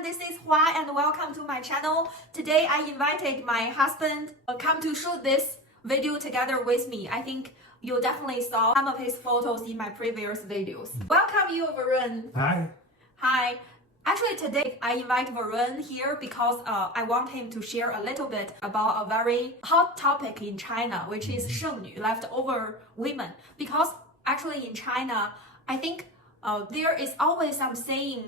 everyone, this is Hua and welcome to my channel. Today I invited my husband come to shoot this video together with me. I think you definitely saw some of his photos in my previous videos. Welcome you, Varun. Hi. Hi. Actually today I invite Varun here because I want him to share a little bit about a very hot topic in China, which is 剩女, leftover women. Because actually in China, I think there is always some saying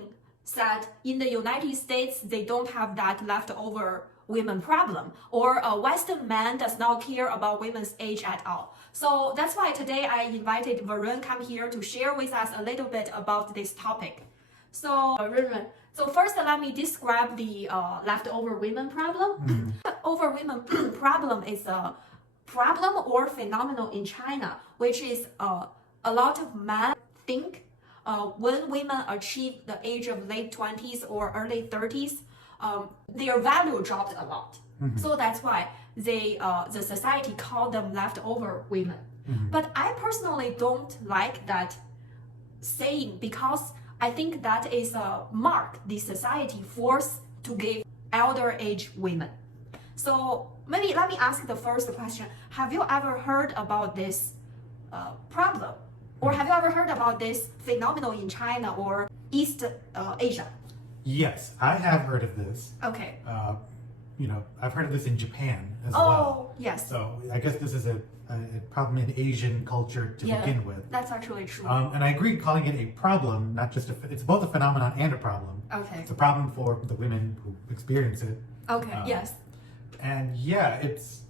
that in the United States, they don't have that leftover women problem, or a Western man does not care about women's age at all. So that's why today I invited Varun come here to share with us a little bit about this topic. So Varun, so first let me describe the leftover women problem. Leftover women problem is a problem or phenomenon in China, which is a lot of men think when women achieve the age of late 20s or early 30s, their value dropped a lot. So that's why the society called them leftover women. But I personally don't like that saying because I think that is a mark the society forced to give elder age women. So maybe let me ask the first question. Have you ever heard about this problem? Or have you ever heard about this phenomenon in China or East Asia? Yes, I have heard of this. Okay. I've heard of this in Japan as Oh, well. yes. So I guess this is a problem in Asian culture to begin with. That's actually true. And I agree calling it a problem, not just it's both a phenomenon and a problem. Okay. It's a problem for the women who experience it. Okay, yes. And yeah, it's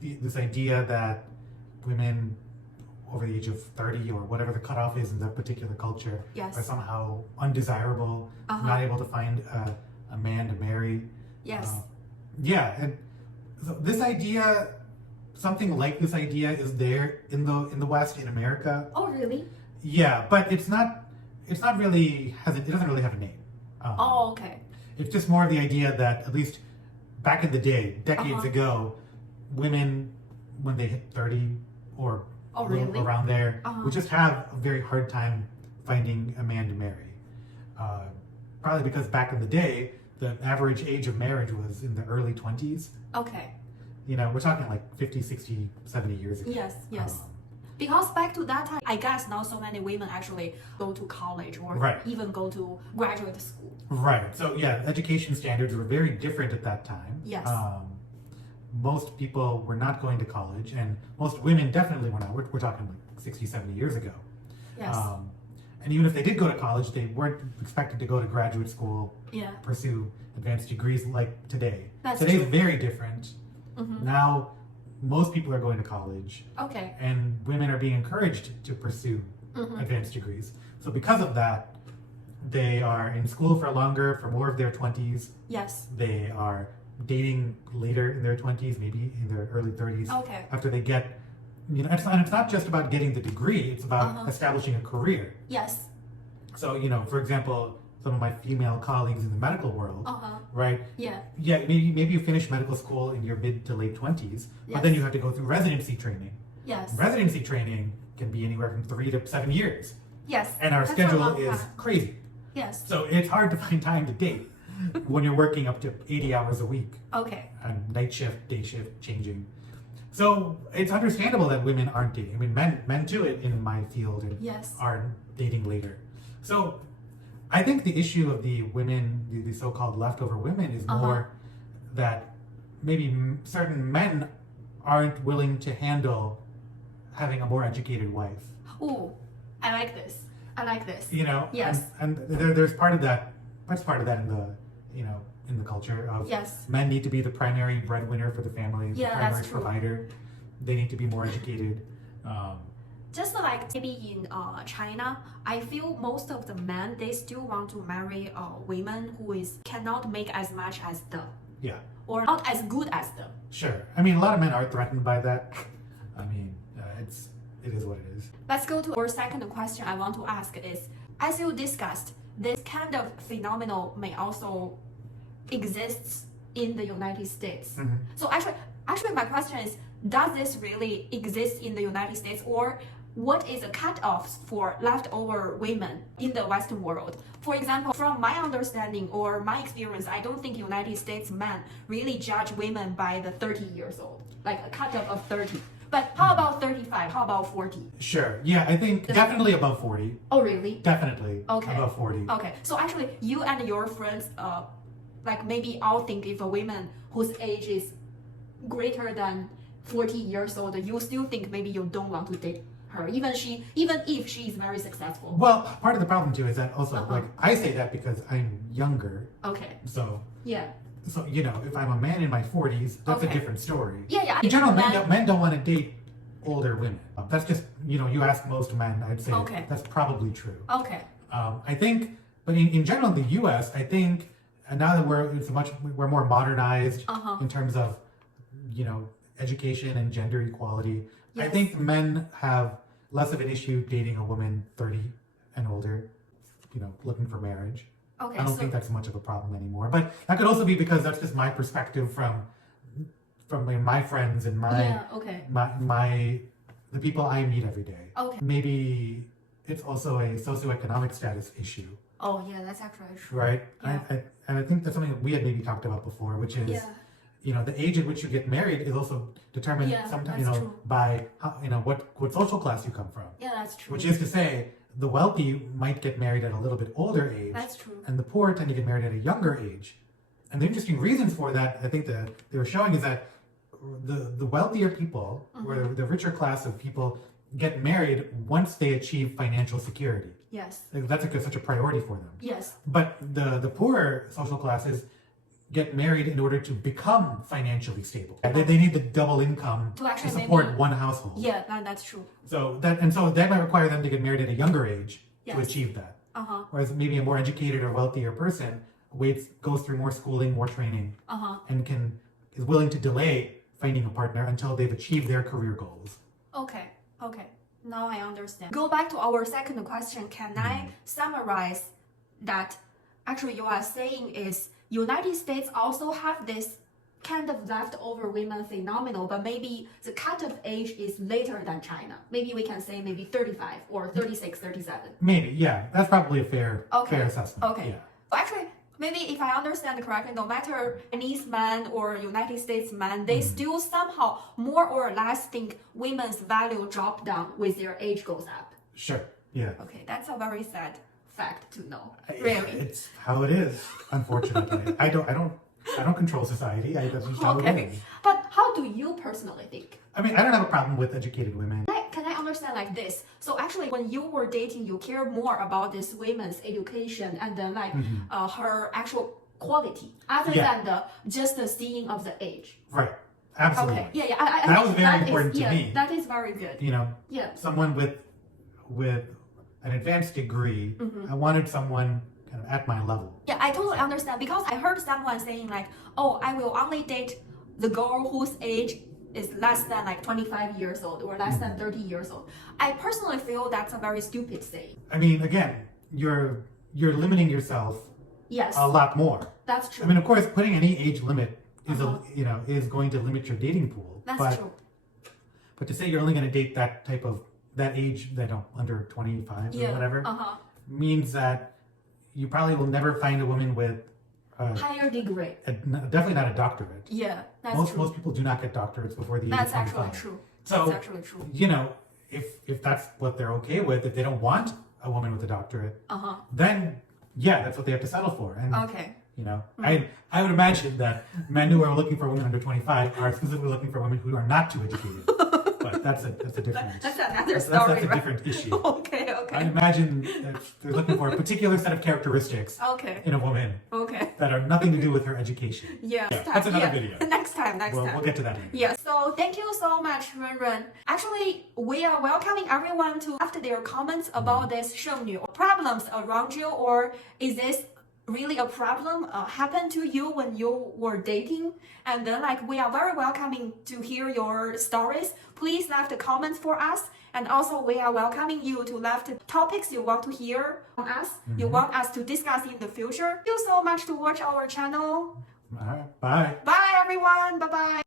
this idea that women over the age of 30 or whatever the cutoff is in that particular culture Yes. are somehow undesirable, not able to find a man to marry. Yes. And so this idea, something like this idea is there in the West, in America. Oh, really? Yeah, but it doesn't really have a name. Oh, okay. It's just more of the idea that at least back in the day, decades ago, women, when they hit 30 or really? around there, would just have a very hard time finding a man to marry. Probably because back in the day, the average age of marriage was in the early 20s. Okay. We're talking like 50, 60, 70 years ago. Yes. Because back to that time, I guess not so many women actually go to college or even go to graduate school. Right. So yeah, education standards were very different at that time. Yes. Most people were not going to college, and most women definitely were not. We're talking like 60, 70 years ago. Yes. And even if they did go to college, they weren't expected to go to graduate school, pursue advanced degrees like today. Today's very different. Now, most people are going to college. Okay. And women are being encouraged to pursue advanced degrees. So because of that, they are in school for more of their 20s. Yes. They are dating later in their 20s, maybe in their early 30s. Okay. After they get, and it's not just about getting the degree, it's about establishing a career. Yes. So, for example, some of my female colleagues in the medical world, right? Yeah. Yeah, maybe you finish medical school in your mid to late 20s, but then you have to go through residency training. Yes. Residency training can be anywhere from 3 to 7 years. Yes. And our schedule is crazy. Yes. So it's hard to find time to date when you're working up to 80 hours a week. Okay. And night shift, day shift, changing. So it's understandable that women aren't dating. I mean, men too in my field are dating later. So I think the issue of the women, the so-called leftover women, is more that maybe certain men aren't willing to handle having a more educated wife. Ooh, I like this. Yes. And there's part of that. That's part of that in the culture of men need to be the primary breadwinner for the family, the primary provider. They need to be more educated. Just like maybe in China, I feel most of the men, they still want to marry women who cannot make as much as them. Yeah. Or not as good as them. Sure. I mean, a lot of men are threatened by that. I mean, it is what it is. Let's go to our second question I want to ask is, as you discussed, this kind of phenomenon may also exist in the United States. So actually my question is, does this really exist in the United States, or what is a cutoff for leftover women in the Western world? For example, from my understanding or my experience, I don't think United States men really judge women by the 30 years old, like a cutoff of 30. But how about 35? How about 40? Sure. Yeah, I think definitely above 40. Oh, really? Definitely Okay. above 40. Okay. So actually, you and your friends, like maybe I'll think if a woman whose age is greater than 40 years old, you still think maybe you don't want to date her, even if she is very successful. Well, part of the problem too is that also like I say that because I'm younger. Okay. So Yeah. So, you know, if I'm a man in my 40s, that's a different story. Yeah. In general, men don't want to date older women. That's just, you know, you ask most men, I'd say that's probably true. Okay. I think, but in general, in the U.S., I think now that we're more modernized in terms of, you know, education and gender equality. Yes. I think men have less of an issue dating a woman 30 and older, you know, looking for marriage. Okay, I don't think that's much of a problem anymore. But that could also be because that's just my perspective from my friends and the people I meet every day. Okay. Maybe it's also a socioeconomic status issue. Oh yeah, that's actually true. Right? Yeah. And I think that's something that we had maybe talked about before, which is you know, the age at which you get married is also determined sometimes, you know, by how, you know, what social class you come from. Yeah, that's true. Which is to say, the wealthy might get married at a little bit older age. That's true. And the poor tend to get married at a younger age. And the interesting reasons for that, I think that they were showing is that the wealthier people, or the richer class of people, get married once they achieve financial security. Yes. That's such a priority for them. Yes. But the poorer social classes get married in order to become financially stable. They need the double income to support one household. Yeah, that's true. So that might require them to get married at a younger age to achieve that. Whereas maybe a more educated or wealthier person goes through more schooling, more training, and is willing to delay finding a partner until they've achieved their career goals. Okay. Now I understand. Go back to our second question. Can I summarize that actually you are saying is United States also have this kind of leftover women phenomenon, but maybe the cutoff age is later than China. Maybe we can say maybe 35 or 36, 37. Maybe, yeah. That's probably a fair assessment. Okay. Yeah. But actually, maybe if I understand correctly, no matter Chinese man or United States man, they still somehow more or less think women's value drop down with their age goes up. Sure, yeah. Okay, that's a very sad fact to know. Really. It's how it is, unfortunately. I don't control society. That's just how it is. But how do you personally think? I mean, I don't have a problem with educated women. Can I understand like this? So actually, when you were dating, you care more about this women's education and then like her actual quality, other than just the seeing of the age. Right. Absolutely. Okay. Yeah. That was very important to me. That is very good. You know. Yeah. Someone with an advanced degree. I wanted someone kind of at my level. Yeah, I totally understand because I heard someone saying like, "Oh, I will only date the girl whose age is less than like 25 years old or less than 30 years old." I personally feel that's a very stupid saying. I mean, again, you're limiting yourself. Yes. A lot more. That's true. I mean, of course, putting any age limit is is going to limit your dating pool. That's true. But to say you're only going to date that age, under 25 or whatever, means that you probably will never find a woman with higher degree. Definitely not a doctorate. Yeah, that's true. Most people do not get doctorates before the age of 25. That's actually true. So, that's actually true. You know, if that's what they're okay with, if they don't want a woman with a doctorate, then that's what they have to settle for. And you know, I would imagine that men who are looking for women under 25 are specifically looking for women who are not too educated. But that's a different. That's another story. That's a different issue. Okay. I imagine that they're looking for a particular set of characteristics in a woman that are nothing to do with her education. Yeah, that's another video. Next time. We'll get to that. Yeah. So thank you so much, Renren. Actually, we are welcoming everyone to after their comments about this 剩女 problems around you, or is this really a problem happened to you when you were dating? And then like we are very welcoming to hear your stories. Please leave the comments for us, and also we are welcoming you to leave the topics you want to hear from us, you want us to discuss in the future. Thank you so much to watch our channel. Bye. Bye everyone. Bye.